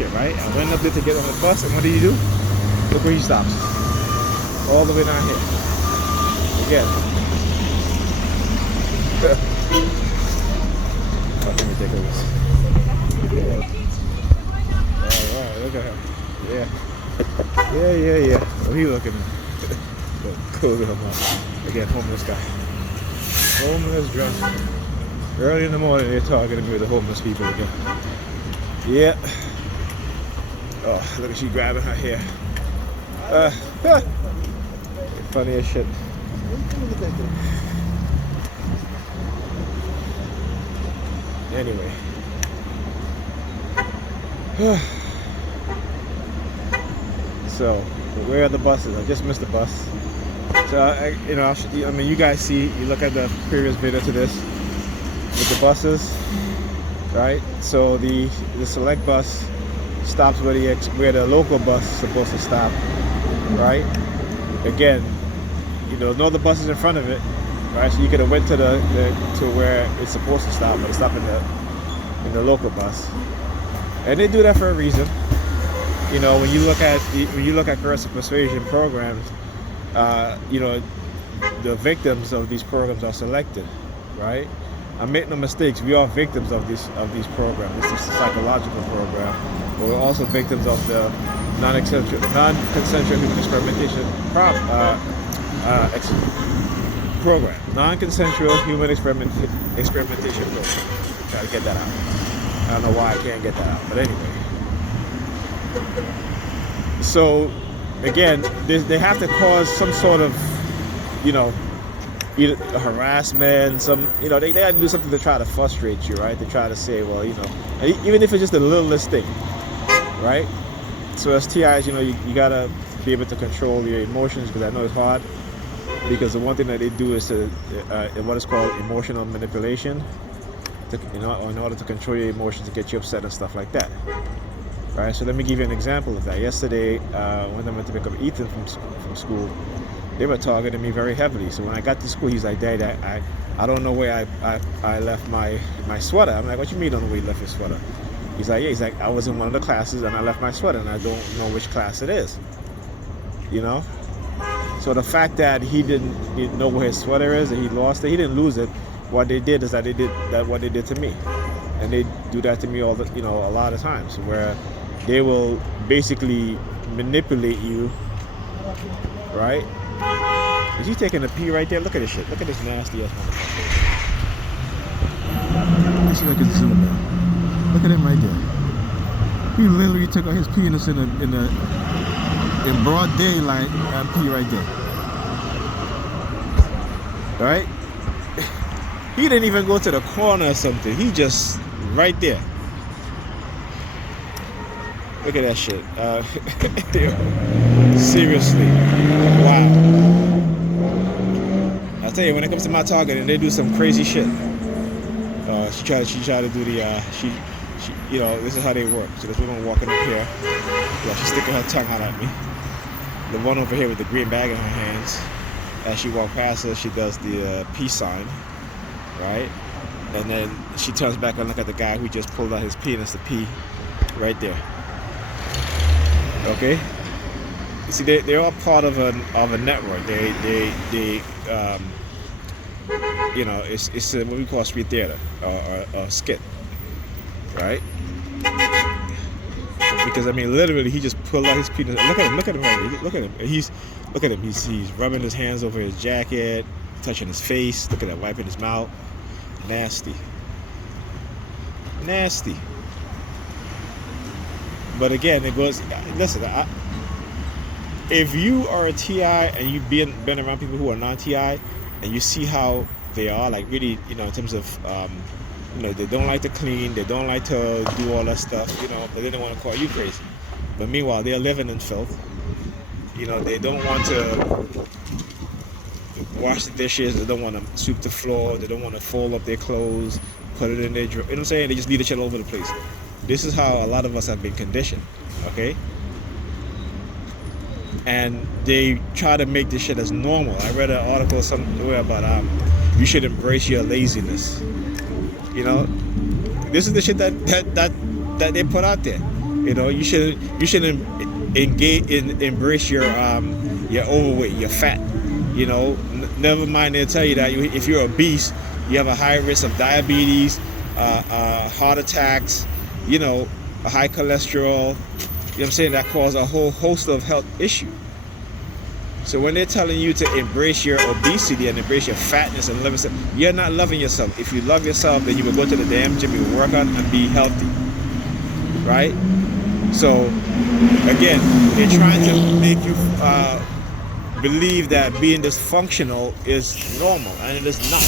shit, right? I went up there to get on the bus, and what did he do? Look where he stops. All the way down here. Again. Fucking ridiculous. Alright, look at him. Yeah. Yeah. Well, he looking cool with him. Again, homeless guy. Homeless drunk. Early in the morning, they're targeting me with the homeless people again. Yeah. Oh, look at she grabbing her hair. Funny as shit. Anyway. So, where are the buses? I just missed the bus. So, I mean, you guys see, you look at the previous video to this with the buses, right? So the select bus stops where the local bus is supposed to stop, right? Again, no other buses in front of it, right? So you could have went to to where it's supposed to stop, but it's stopping in the local bus, and they do that for a reason. When you look at Coercive Persuasion programs, the victims of these programs are selected, right? I make no mistakes, we are victims of these programs. This is a psychological program. But we're also victims of the non-consensual human experimentation program. Non-consensual human experimentation program. Gotta get that out. I don't know why I can't get that out, but anyway. So again, they have to cause some sort of, either harassment, they got to do something to try to frustrate you, right? To try to say, well, even if it's just the littlest thing, right? So as TIs, you got to be able to control your emotions, because I know it's hard, because the one thing that they do is what is called emotional manipulation, in order to control your emotions, to get you upset and stuff like that. Right, so let me give you an example of that. Yesterday, when I went to pick up Ethan from school, they were targeting me very heavily. So when I got to school, he's like, "Dad, I don't know where I left my sweater." I'm like, "What you mean, don't know where you left your sweater?" He's like, "Yeah." He's like, "I was in one of the classes and I left my sweater, and I don't know which class it is." So the fact that he didn't know where his sweater is and he lost it, he didn't lose it. What they did is that they did what they did to me, and they do that to me a lot of times, where they will basically manipulate you, right? Is he taking a pee right there? Look at this shit. Look at this nasty ass motherfucker. Let me see if I can zoom in. Look at him right there. He literally took out his penis in broad daylight and pee right there. Right? He didn't even go to the corner or something. He just right there. Look at that shit. Seriously. Wow. I'll tell you, when it comes to my target and they do some crazy shit. She tried to do the this is how they work. So this woman walking up here. Yeah, she's sticking her tongue out at me. The one over here with the green bag in her hands. As she walks past her, she does the peace sign. Right? And then she turns back and look at the guy who just pulled out his penis to pee right there. Okay, you see, they're all part of a network. It's what we call street theater or skit, right? Because I mean, literally, he just pulled out his penis. Look at him right there. Look at him. He's rubbing his hands over his jacket, touching his face. Look at that, wiping his mouth. Nasty. But again, it goes. Listen, if you are a TI and you've been around people who are non-TI, and you see how they are, like really, in terms of, they don't like to clean, they don't like to do all that stuff, but they don't want to call you crazy. But meanwhile, they're living in filth. They don't want to wash the dishes, they don't want to sweep the floor, they don't want to fold up their clothes, put it in their drawer. You know what I'm saying? They just leave the shit all over the place. This is how a lot of us have been conditioned, okay? And they try to make this shit as normal. I read an article somewhere about you should embrace your laziness. This is the shit that they put out there. You know, you shouldn't embrace your overweight, your fat. You know, never mind they'll tell you that if you're obese, you have a high risk of diabetes, heart attacks, you know, a high cholesterol. You know what I'm saying? That cause a whole host of health issues. So when they're telling you to embrace your obesity and embrace your fatness and love yourself, you're not loving yourself. If you love yourself, then you will go to the damn gym, you will work out and be healthy, right? So again, they're trying to make you believe that being dysfunctional is normal, and it is not.